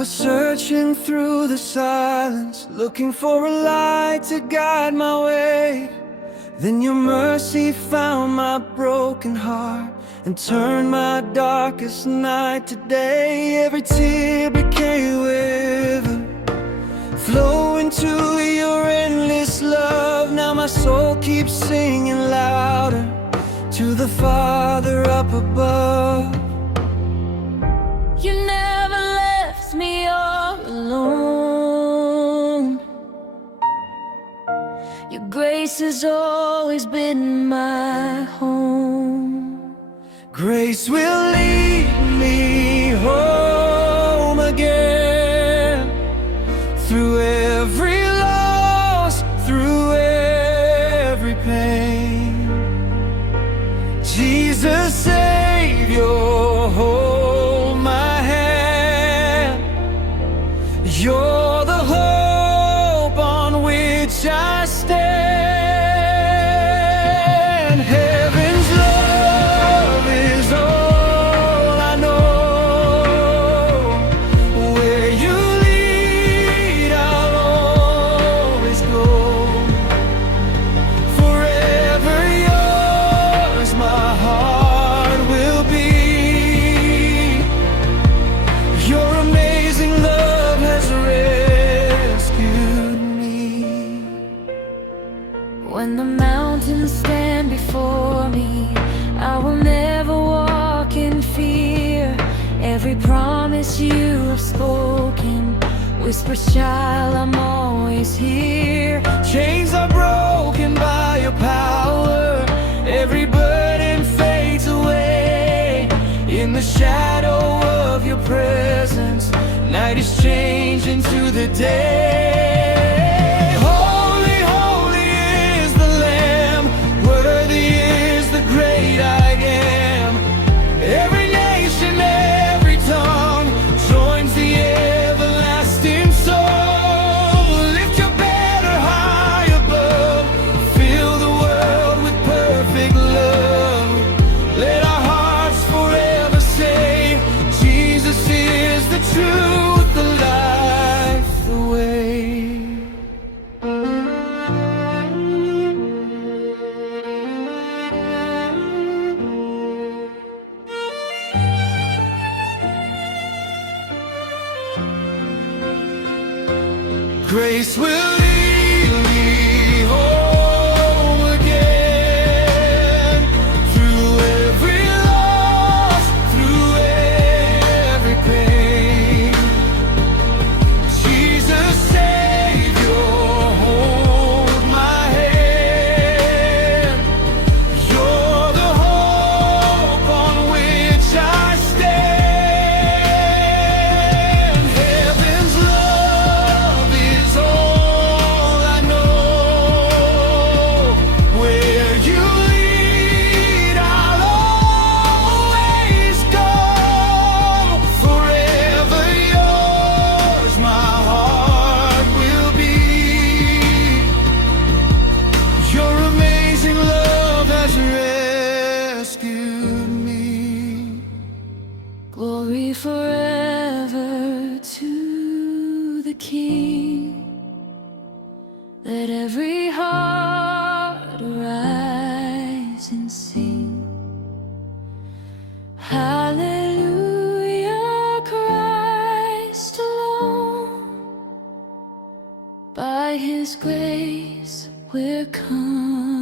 was searching through the silence, looking for a light to guide my way. Then your mercy found my broken heart and turned my darkest night to day. Every tear became a river, flowing to your endless love. Now my soul keeps singing louder to the Father up above. You never left me all alone. Your grace has always been my home. Grace will lead me home again, through every loss, through every pain. Jesus, Savior, hold my hand. You're the hope on which I stand. Heaven's love is all I know. Where you lead, I'll always go. Forever yours, my heart will be. Your amazing love has rescued me. When the mountains stand before me, I will never walk in fear. Every promise you have spoken, whisper, child, I'm always here. Chains are broken by your power. Every burden fades away. In the shadow of your presence, night is changed into the day. Holy, holy is the Lamb. Worthy is the great I am. Every nation, every tongue joins the everlasting song. Lift your banner high above. Fill the world with perfect love. Let our hearts forever say, Jesus is the truth, the life, the way. Grace will lead me home again, through every loss, through every pain. Jesus, Savior, hold my hand. You're the hope on which I stand. Heaven's love is all I know. Where you lead, I'll always go. Forever yours, my heart will be. Your amazing love has rescued me. Glory forever to the King. Let every heart arise and sing. Hallelujah, Christ alone. By His grace we're come.